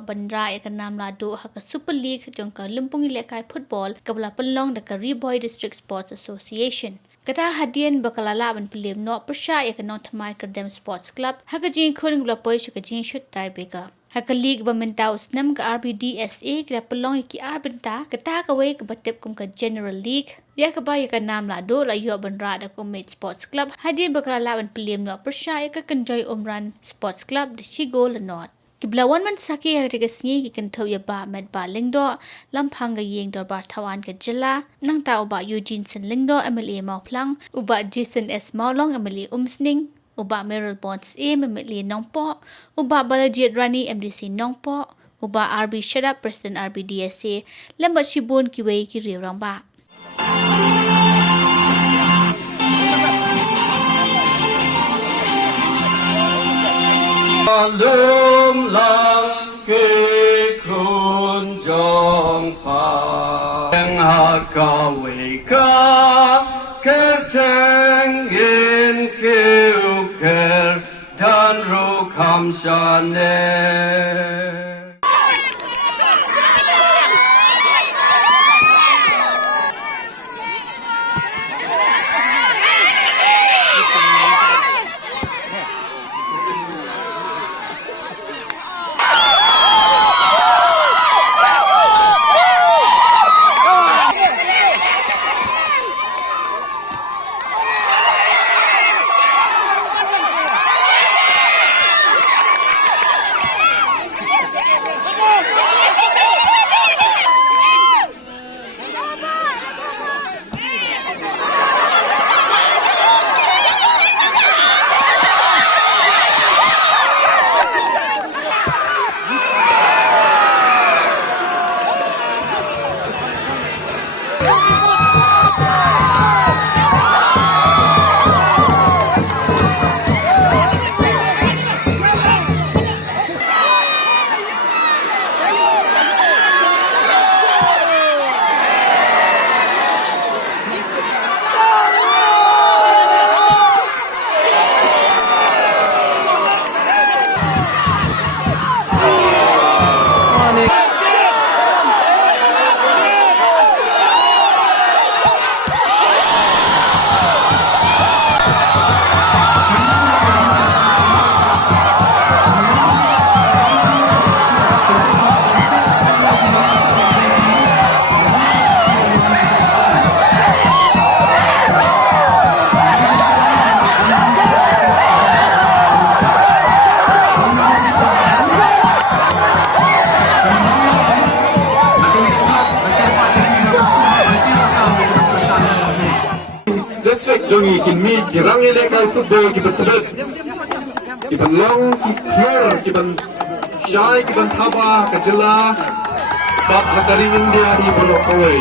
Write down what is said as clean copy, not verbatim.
bandra ya nam Lahduh ha Super League jong ka Lumpung Lekai Football kabla pelong da Bhoi District Sports Association. Kata hadian bakalala ban pelim no persya ya non thamai kerdem sports club ha ka jing khun gula poi ka jing shut tar beka. Haka league bamenta usnam ka RBDSA kira pelong ki arbenta kata ka we ka batep kum ka general league ya ka ba ya ka nam Lahduh la yo bandra da Umeit sports club hadian bakalala ban pelim no persya ya ka kenjoy umran sports club de shigo la not. Kiblawan man saki ha tiga sngi ki kentau ya ba med ba lingdo lampang ga yeng dor bar tawan ka jela nang ta uba Eugene Sen lingdo MLA Mauplang uba Jason S Maulong MLA Umsning uba Meryl Bonds MLA Nongpo uba Balajit Rani MDC Nongpo uba RB Shadap President RBDSA lembat shibun kiwei ki riurang ba. Lum lang ke kun jong pa yang haka weka kerteng in keu ker dan ro kam shane. Jongi kimi kirang ilegal football kiban tebet kiban long kibar kiban syai kiban thaba kajela bat hakari India hi bolok away